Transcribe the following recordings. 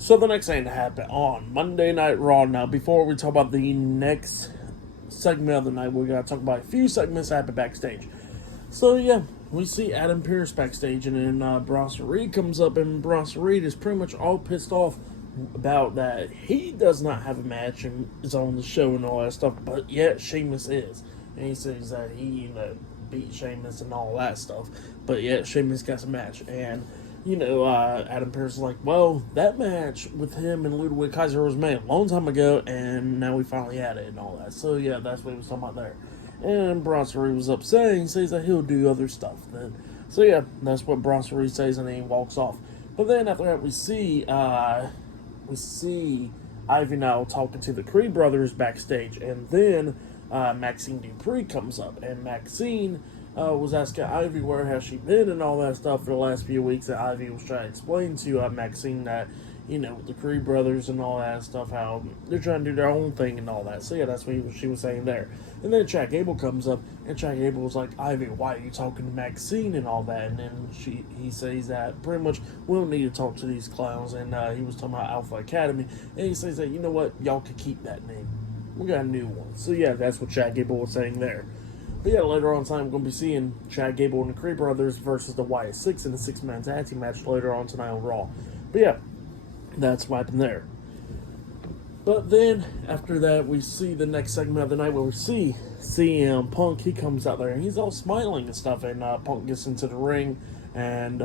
So the next thing to happen on Monday Night Raw. Now, before we talk about the next segment of the night, we gotta talk about a few segments that happened backstage. So yeah, we see Adam Pearce backstage, and then Bronson Reed comes up, and Bronson Reed is pretty much all pissed off about that he does not have a match and is on the show and all that stuff, but yet Sheamus is, and he says that he beat Sheamus and all that stuff, but yet Sheamus got a match, and Adam Pearce is like, well, that match with him and Ludwig Kaiser was made a long time ago, and now we finally had it and all that. So yeah, that's what he was talking about there. And Bronson Reed was upset. He says that he'll do other stuff then. So yeah, that's what Bronson Reed says, and then he walks off. But then after that, we see Ivy now talking to the Creed brothers backstage, and then Maxine Dupree comes up, and Maxine was asking Ivy where has she been and all that stuff for the last few weeks. And Ivy was trying to explain to Maxine that, with the Creed brothers and all that stuff, how they're trying to do their own thing and all that. So yeah, that's what she was saying there. And then Chad Gable comes up, and Chad Gable was like, Ivy, why are you talking to Maxine and all that? And then he says that pretty much we don't need to talk to these clowns. And he was talking about Alpha Academy, and he says that, you know what, y'all can keep that name. We got a new one. So yeah, that's what Chad Gable was saying there. But yeah, later on tonight, we're going to be seeing Chad Gable and the Creed brothers versus the Wyatt Six in a six-man tag team match later on tonight on Raw. But yeah, that's what happened there. But then, after that, we see the next segment of the night where we see CM Punk. He comes out there, and he's all smiling and stuff, and Punk gets into the ring, and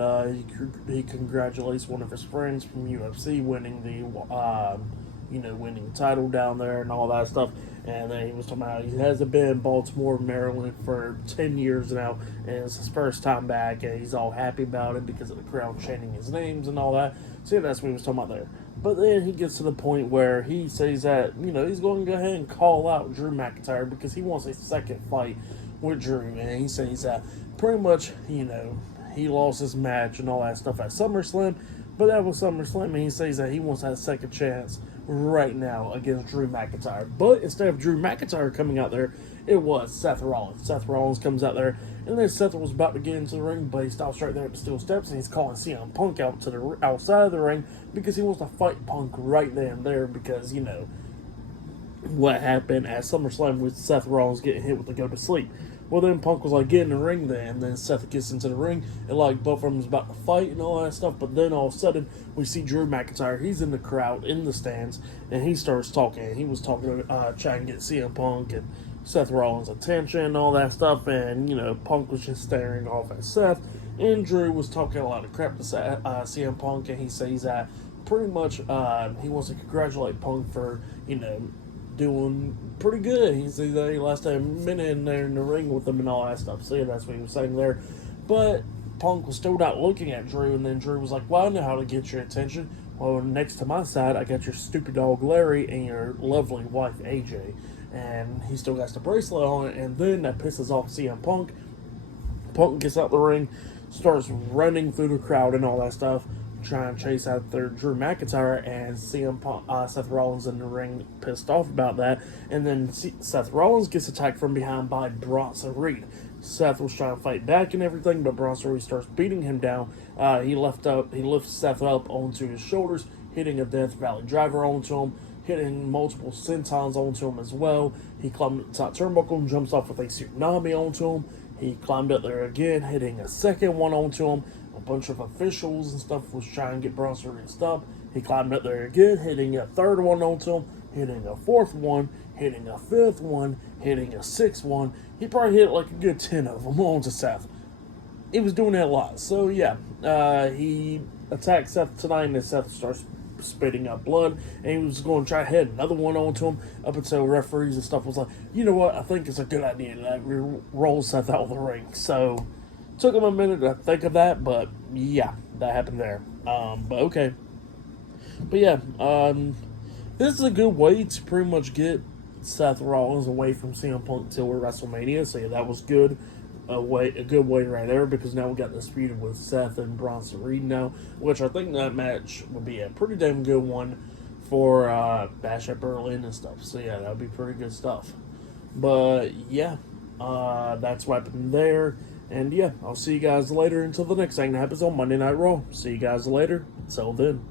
he congratulates one of his friends from UFC winning the winning title down there and all that stuff. And then he was talking about he hasn't been in Baltimore, Maryland for 10 years now, and it's his first time back, and he's all happy about it because of the crowd chanting his names and all that. So yeah, that's what he was talking about there. But then he gets to the point where he says that, he's going to go ahead and call out Drew McIntyre because he wants a second fight with Drew. And he says that pretty much, he lost his match and all that stuff at SummerSlam, but that was SummerSlam, and he says that he wants that second chance right now against Drew McIntyre. But instead of Drew McIntyre coming out there, it was Seth Rollins. Seth Rollins comes out there, and then Seth was about to get into the ring, but he stops right there at the steel steps, and he's calling CM Punk out to the outside of the ring because he wants to fight Punk right then and there because, what happened at SummerSlam with Seth Rollins getting hit with the go to sleep. Well, then Punk was like, get in the ring then, and then Seth gets into the ring, and like both of them is about to fight and all that stuff, but then all of a sudden, we see Drew McIntyre, he's in the crowd, in the stands, and he starts talking. He was talking to, trying to get CM Punk and Seth Rollins' attention and all that stuff, and, Punk was just staring off at Seth, and Drew was talking a lot of crap to CM Punk, and he says that pretty much he wants to congratulate Punk for, doing pretty good. He says that he lasted a minute in there in the ring with him and all that stuff. So yeah, that's what he was saying there. But Punk was still not looking at Drew, and then Drew was like, well, I know how to get your attention. Well, next to my side, I got your stupid dog Larry and your lovely wife AJ. And he still got the bracelet on it, and then that pisses off CM Punk. Punk gets out the ring, starts running through the crowd and all that stuff, trying to chase after Drew McIntyre, and CM Punk, Seth Rollins in the ring, pissed off about that. And then Seth Rollins gets attacked from behind by Bronson Reed. Seth was trying to fight back and everything, but Bronson Reed starts beating him down. He lifts Seth up onto his shoulders, hitting a Death Valley driver onto him, hitting multiple sentons onto him as well. He climbed up the top turnbuckle and jumps off with a tsunami onto him. He climbed up there again, hitting a second one onto him. A bunch of officials and stuff was trying to get Bronson Reed stopped. He climbed up there again, hitting a third one onto him, hitting a fourth one, hitting a fifth one, hitting a sixth one. He probably hit like a good 10 of them onto Seth. He was doing that a lot. So yeah, he attacked Seth tonight, and then Seth starts spitting up blood, and he was going to try to hit another one onto him up until referees and stuff was like, you know what, I think it's a good idea that we roll Seth out of the ring. So took him a minute to think of that, but yeah, that happened there. But okay. But yeah, this is a good way to pretty much get Seth Rollins away from CM Punk until WrestleMania. So yeah, that was good. A good way right there, because now we got this feud with Seth and Bronson Reed now, which I think that match would be a pretty damn good one for Bash at Berlin and stuff. So yeah, that would be pretty good stuff. But yeah, that's what happened there. And yeah, I'll see you guys later until the next thing that happens on Monday Night Raw. See you guys later. Until then.